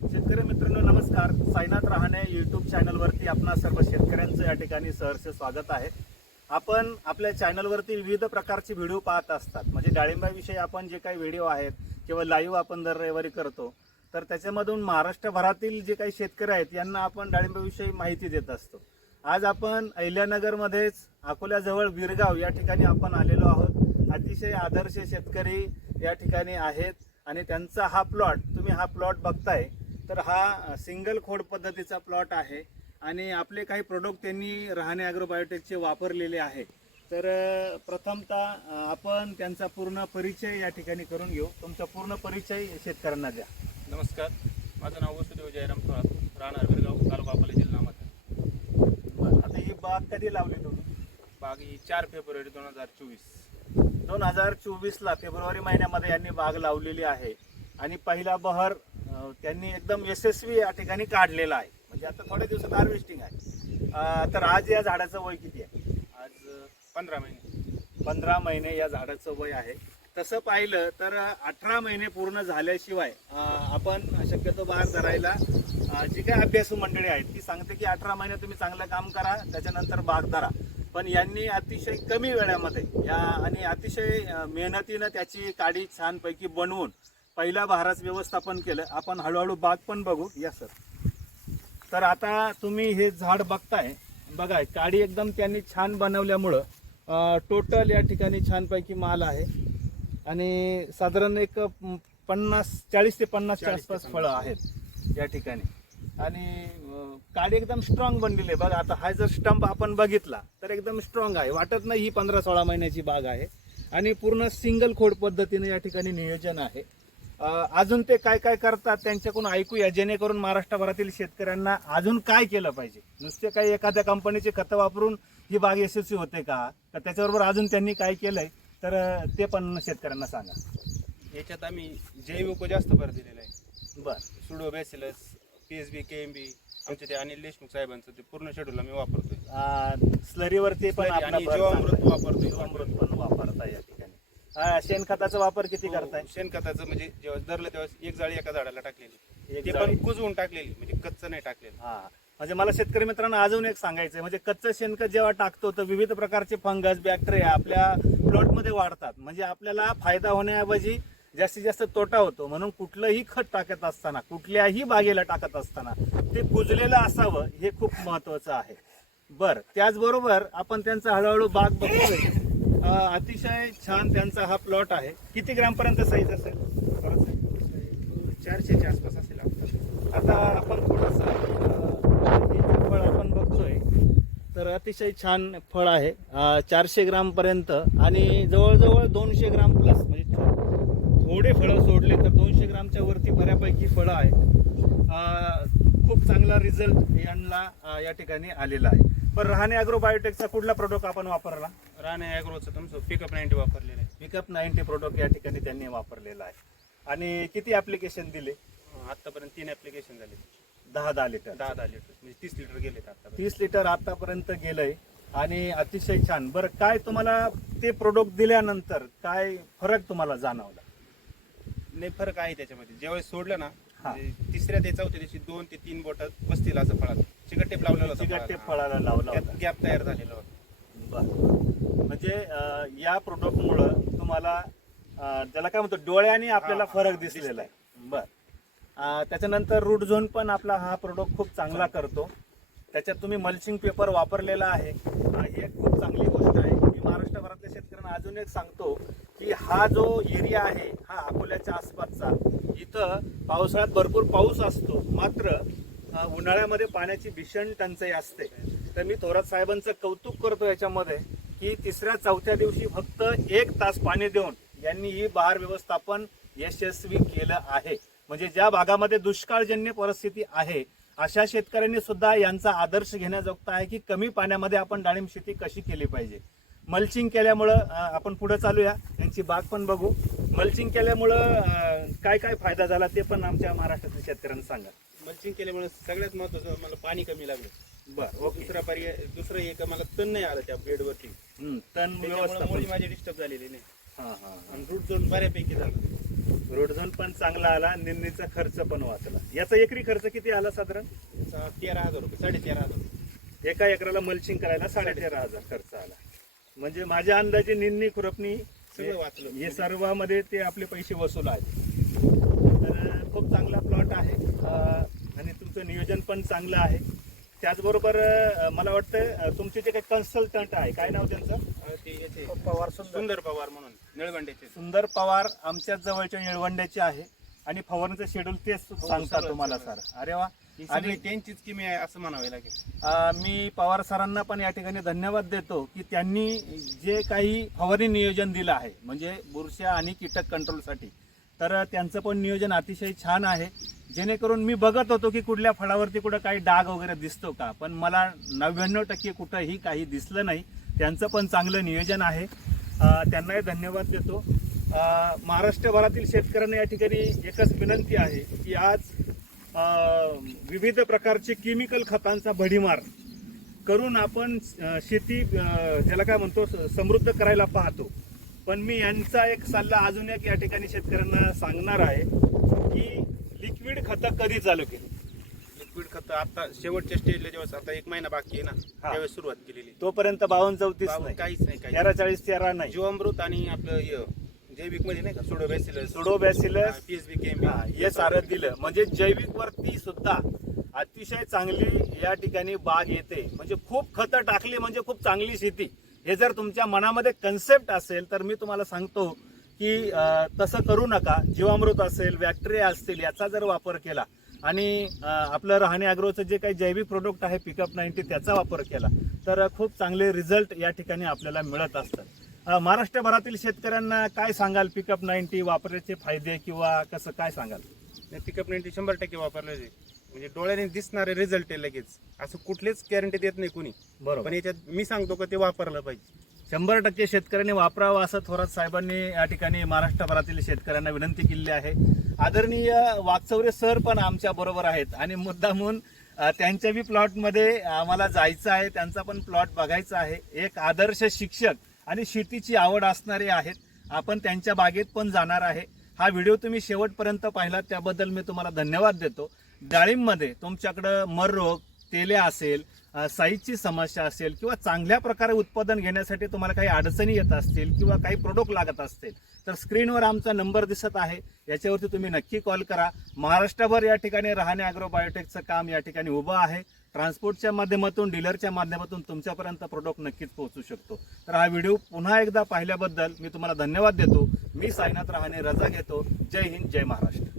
शेतकरी मित्रांनो नमस्कार. साईनाथ रहाणे युट्यूब चॅनलवरती आपणा सर्व शेतकऱ्यांचं या ठिकाणी सहर्ष स्वागत आहे. आपण आपल्या चॅनलवरती विविध प्रकारचे व्हिडिओ पाहत असतात. म्हणजे डाळिंबाविषयी आपण जे काही व्हिडिओ आहेत किंवा लाईव्ह आपण दर रविवारी करतो तर त्याच्यामधून महाराष्ट्रभरातील जे काही शेतकरी आहेत यांना आपण डाळिंबाविषयी माहिती देत असतो. आज आपण अहिल्यानगरमध्येच अकोल्याजवळ विरगाव या ठिकाणी आपण आलेलो आहोत. अतिशय आदर्श शेतकरी या ठिकाणी आहेत आणि त्यांचा हा प्लॉट तुम्ही हा प्लॉट बघताय तर हा सिंगल खोड पद्धतीचा प्लॉट आहे आणि आपले काही प्रोडक्ट त्यांनी रहाणे ॲग्रोबायोटेकचे वापरलेले आहे. तर प्रथमतः आपण त्यांचा पूर्ण परिचय या ठिकाणी करून घेऊ. तुमचा पूर्ण परिचय शेतकऱ्यांना द्या. नमस्कार. माझं नाव वसुदेव जयराम थोरात राहणार विरगाव तालुका अकोला जिल्हा अहमदनगर आता ही बाग कधी लावली तुम्ही? बाग ही चार फेब्रुवारी दोन हजार चोवीस. दोन हजार चोवीसला फेब्रुवारी महिन्यामध्ये यांनी बाग लावलेली आहे. आणि पहिला बहर त्यांनी एकदम यशस्वी या ठिकाणी काढलेला आहे. म्हणजे आता थोड्या दिवसात हार्वेस्टिंग आहे. तर आज या झाडाचं वय किती आहे? आज पंधरा महिने. पंधरा महिने या झाडाचं वय आहे. तसं पाहिलं तर अठरा महिने पूर्ण झाल्याशिवाय आपण शक्यतो बाहेर धरायला जी काही अभ्यासू मंडळी आहेत ती सांगते की अठरा महिने तुम्ही चांगलं काम करा त्याच्यानंतर बाग धरा. पण यांनी अतिशय कमी वेळामध्ये या आणि अतिशय मेहनतीनं त्याची काडी छानपैकी बनवून पहिल्या बहाराचं व्यवस्थापन केलं. आपण हळूहळू बाग पण बघू. या सर तर आता तुम्ही हे झाड बघताय. बघा काडी एकदम त्यांनी छान बनवल्यामुळं टोटल या ठिकाणी छानपैकी माल आहे. आणि साधारण एक पन्नास चाळीस ते पन्नासच्या 40 ते आसपास 50. फळं आहेत या ठिकाणी. आणि काडी एकदम स्ट्रॉंग बनलेली आहे. बघा आता हा जर स्टंप आपण बघितला तर एकदम स्ट्रॉंग आहे. वाटत नाही ही पंधरा सोळा महिन्याची बाग आहे. आणि पूर्ण सिंगल खोड पद्धतीने या ठिकाणी नियोजन आहे. अजून ते काय काय करतात त्यांच्याकडून ऐकूया जेणेकरून महाराष्ट्रभरातील शेतकऱ्यांना अजून काय केलं पाहिजे? नुसते काही एखाद्या कंपनीचे खतं वापरून ही बाग यशस्वी होते का? तर त्याच्याबरोबर अजून त्यांनी काय केलंय? तर ते पण शेतकऱ्यांना सांगा. याच्यात आम्ही जैविक जास्त भर दिलेला आहे. बर. Pseudo bacillus P S B K M B आमचे ते अनिल देशमुख साहेबांचं ते पूर्ण शेड्यूल आम्ही वापरतोय. स्लरीवरती पण आणि भर जीवामृत. वापरतोय. जीवामृत पण वापरताय या शेणखताचा वापर किती करताय? हो, शेणखताचं म्हणजे जेव्हा धरलं तेव्हा एक जाळी एका झाडाला टाकलेली. एक ते जाळी. पण कुजवून टाकलेली म्हणजे कच्चं नाही टाकलेलं. हा. म्हणजे मला शेतकरी मित्रांना अजून एक सांगायचं म्हणजे कच्चं शेणखत जेव्हा टाकतो तर विविध प्रकारचे फंगस बॅक्टेरिया आपल्या प्लॉटमध्ये वाढतात. म्हणजे आपल्याला फायदा होण्याऐवजी जास्तीत जास्त तोटा होतो. म्हणून कुठलंही खत टाकत असताना कुठल्याही बागेला टाकत असताना ते कुजलेलं असावं हे खूप महत्वाचं आहे. बर त्याचबरोबर आपण त्यांचा हळूहळू बाग बघतोय. अतिशय छान त्यांचा हा प्लॉट आहे. किती ग्रामपर्यंत साईज असेल? बरंच चारशेच्या आसपास असेल आता आपण थोडस फळ आपण बघतोय तर अतिशय छान फळ आहे. चारशे ग्राम पर्यंत आणि जवळजवळ दोनशे ग्राम प्लस म्हणजे थोडे फळं सोडले तर दोनशे ग्रामच्या वरती बऱ्यापैकी फळं आहेत. खूप चांगला रिझल्ट यांना या ठिकाणी आलेला आहे. पण रहाणे अॅग्रो बायोटेकचा कुठला प्रोडक्ट आपण वापरला? राणे ॲग्रोचं तुमचं पिकअप नाईन्टी वापरलेलं आहे. पिकअप नाईन्टी प्रोडक्ट या ठिकाणी त्यांनी वापरलेला आहे. आणि किती ऍप्लिकेशन दिले? आतापर्यंत तीन ऍप्लिकेशन झाले. दहा दहा लिटर दहा दहा लिटर म्हणजे तीस लिटर गेले आता तीस लिटर आतापर्यंत गेलंय. आणि अतिशय छान. बरं काय तुम्हाला ते प्रोडक्ट दिल्यानंतर काय फरक तुम्हाला जाणवला? नाही फरक आहे त्याच्यामध्ये. ज्यावेळेस सोडलं ना. म्हणजे तिसऱ्या ते चौथ्या दिवशी दोन ते तीन बोट बसतील असं फळात चिकट टेप लावलेला होता चिकट टेप फळाला. फळाला लावला त्यात होता. गॅप तयार झालेला होता. बरं. म्हणजे अं, या प्रोडक्टमुळं तुम्हाला अं, त्याला काय म्हणतो डोळ्याने आपल्याला हा, फरक हा, दिसलेला आहे. बर. अं, त्याच्यानंतर रूट झोन पण आपला हा प्रोडक्ट खूप चांगला करतो. त्याच्यात तुम्ही मल्चिंग पेपर वापरलेला आहे. अं, ही एक खूप चांगली गोष्ट आहे. महाराष्ट्रभरातल्या शेतकऱ्यांना अजून एक सांगतो की हा जो एरिया आहे हा अकोल्याच्या आसपासचा इथं पावसाळ्यात भरपूर पाऊस असतो. मात्र उन्हाळ्यामध्ये पाण्याची भीषण टंचाई असते. तर मी थोरात साहेबांचं कौतुक करतो याच्यामध्ये की तिसऱ्या चौथ्या दिवशी फक्त एक तास पाणी देऊन यांनी ही बहार व्यवस्थापन यशस्वी केलं आहे. म्हणजे ज्या भागामध्ये दुष्काळजन्य परिस्थिती आहे अशा शेतकऱ्यांनी सुद्धा यांचा आदर्श घेण्याजोगता आहे की कमी पाण्यामध्ये आपण डाळिंब शेती कशी केली पाहिजे. मल्चिंग केल्यामुळं आपण पुढे चालूया. यांची बाग पण बघू. मल्चिंग केल्यामुळं काय काय फायदा झाला ते पण आमच्या महाराष्ट्रातील शेतकऱ्यांना सांगा. मल्चिंग केल्यामुळे सगळ्यात महत्वाचं मला पाणी कमी लागलं. बर ओके. दुसरा पर्याय दुसरं एक मला तण नाही आलं त्या बेडवरती. तण मुळी माझी डिस्टर्ब झालेली नाही. हा, हा. आणि रूट झोन बऱ्यापैकी झालं. रोड झोन पण चांगला आला निंदीचा खर्च पण वाचला. याचा एकरी खर्च किती आला साधारण? तेरा हजार रुपये साडे तेरा हजार. रुपये. एका एकराला मल्चिंग करायला साडेतेरा हजार खर्च आला. म्हणजे माझ्या अंदाजे निंदणी खुरपणी सगळं वाचलं. हे सर्वामध्ये ते आपले पैसे वसूल आहेत. तर खूप चांगला प्लॉट आहे. आणि तुमचं नियोजन पण चांगलं आहे. त्याचबरोबर मला वाटतं तुमचे जे काही कन्सल्टंट आहे काय नाव त्यांचं? पवार सुंदर. पवार म्हणून निळगंड्याचे सुंदर पवार आमच्याच जवळच्या निळवंड्याचे आहे. आणि फवारणीचं शेड्यूल तेच सांगतात तुम्हाला. सर अरे वा. आणि त्यांचीच किमी आहे असं म्हणावे लागेल. मी पवार सरांना पण या ठिकाणी धन्यवाद देतो की त्यांनी जे काही फवारणी नियोजन दिलं आहे म्हणजे बुरशा आणि कीटक कंट्रोलसाठी तर त्यांचं पण नियोजन अतिशय छान आहे. जेणेकरून मी बघत होतो की कुठल्या फळावरती कुठं काही डाग वगैरे दिसतो का पण मला नव्याण्णव टक्के कुठंही काही दिसलं नाही. त्यांचं पण चांगलं नियोजन आहे. त्यांनाही धन्यवाद देतो. महाराष्ट्रभरातील शेतकऱ्यांना या ठिकाणी एकच विनंती आहे की आज विविध प्रकारचे केमिकल खतांचा भडीमार करून आपण शेती ज्याला काय म्हणतो समृद्ध करायला पाहतो. पण मी यांचा एक सल्ला अजून एक या ठिकाणी शेतकऱ्यांना सांगणार आहे की लिक्विड खतं कधी चालू केली? लिक्विड खत आता शेवटच्या स्टेजला जेव्हा आता एक महिना बाकी आहे ना. त्यावेळेस सुरुवात केलेली. तोपर्यंत बावन्न चौतीस काहीच नाही तेरा चाळीस तेरा नाही. जीवामृत आणि आपलं जैविकमध्ये नाही का? सुडोबॅसिलस सुडोबॅसिलस पीएसबी केएमबी हा, सारं दिलं. म्हणजे जैविक वरती सुद्धा अतिशय चांगली या ठिकाणी बाग येते. म्हणजे खूप खतं टाकली म्हणजे खूप चांगली शेती. हे जर तुमच्या मनामध्ये कन्सेप्ट असेल तर मी तुम्हाला सांगतो की तसं करू नका. जीवामृत असेल बॅक्टेरिया असतील याचा जर वापर केला आणि आपलं राहणे अॅग्रोचं जे काही जैविक प्रोडक्ट आहे पिकअप नाईन्टी त्याचा वापर केला तर खूप चांगले रिझल्ट या ठिकाणी आपल्याला मिळत असतात. महाराष्ट्रभरातील शेतकऱ्यांना काय सांगाल? पिकअप नाईन्टी वापरायचे फायदे किंवा कसं काय सांगाल? पिकअप नाईन्टी शंभर टक्के वापरले म्हणजे डोळ्याने दिसणारे रिझल्ट आहे लगेच. असं कुठलीच गॅरंटी देत नाही कुणी. बरोबर. पण याच्यात मी सांगतो का ते वापरलं पाहिजे. शंभर टक्के शेतकऱ्यांनी वापरावं असं थोरात साहेबांनी या ठिकाणी महाराष्ट्रभरातील शेतकऱ्यांना विनंती केली आहे. आदरणीय वाकचौरे सर पण आमच्या बरोबर आहेत. आणि मुद्दामून अ, त्यांच्या बी प्लॉटमध्ये आम्हाला जायचं आहे. त्यांचा पण प्लॉट बघायचा आहे. एक आदर्श शिक्षक आणि शेतीची आवड असणारे आहेत. आपण त्यांच्या बागेत पण जाणार आहे. हा व्हिडिओ तुम्ही शेवटपर्यंत पाहिला त्याबद्दल मी तुम्हाला धन्यवाद देतो. डाळिंबमध्ये तुमच्याकडं मर रोग तेले असेल साईजची समस्या असेल किंवा चांगल्या प्रकारे उत्पादन घेण्यासाठी तुम्हाला काही अडचणी येत असतील किंवा काही प्रोडक्ट लागत असतील तर स्क्रीनवर आमचा नंबर दिसत आहे. याच्यावरती तुम्ही नक्की कॉल करा. महाराष्ट्रभर या ठिकाणी राहणे अॅग्रो बायोटेकचं काम या ठिकाणी उभं आहे. ट्रान्सपोर्टच्या माध्यमातून डीलरच्या माध्यमातून तुमच्यापर्यंत प्रोडक्ट नक्कीच पोहोचू शकतो. तर हा व्हिडिओ पुन्हा एकदा पाहिल्याबद्दल मी तुम्हाला धन्यवाद देतो. मी साईनाथ रहाणे रजा घेतो. जय हिंद जय महाराष्ट्र.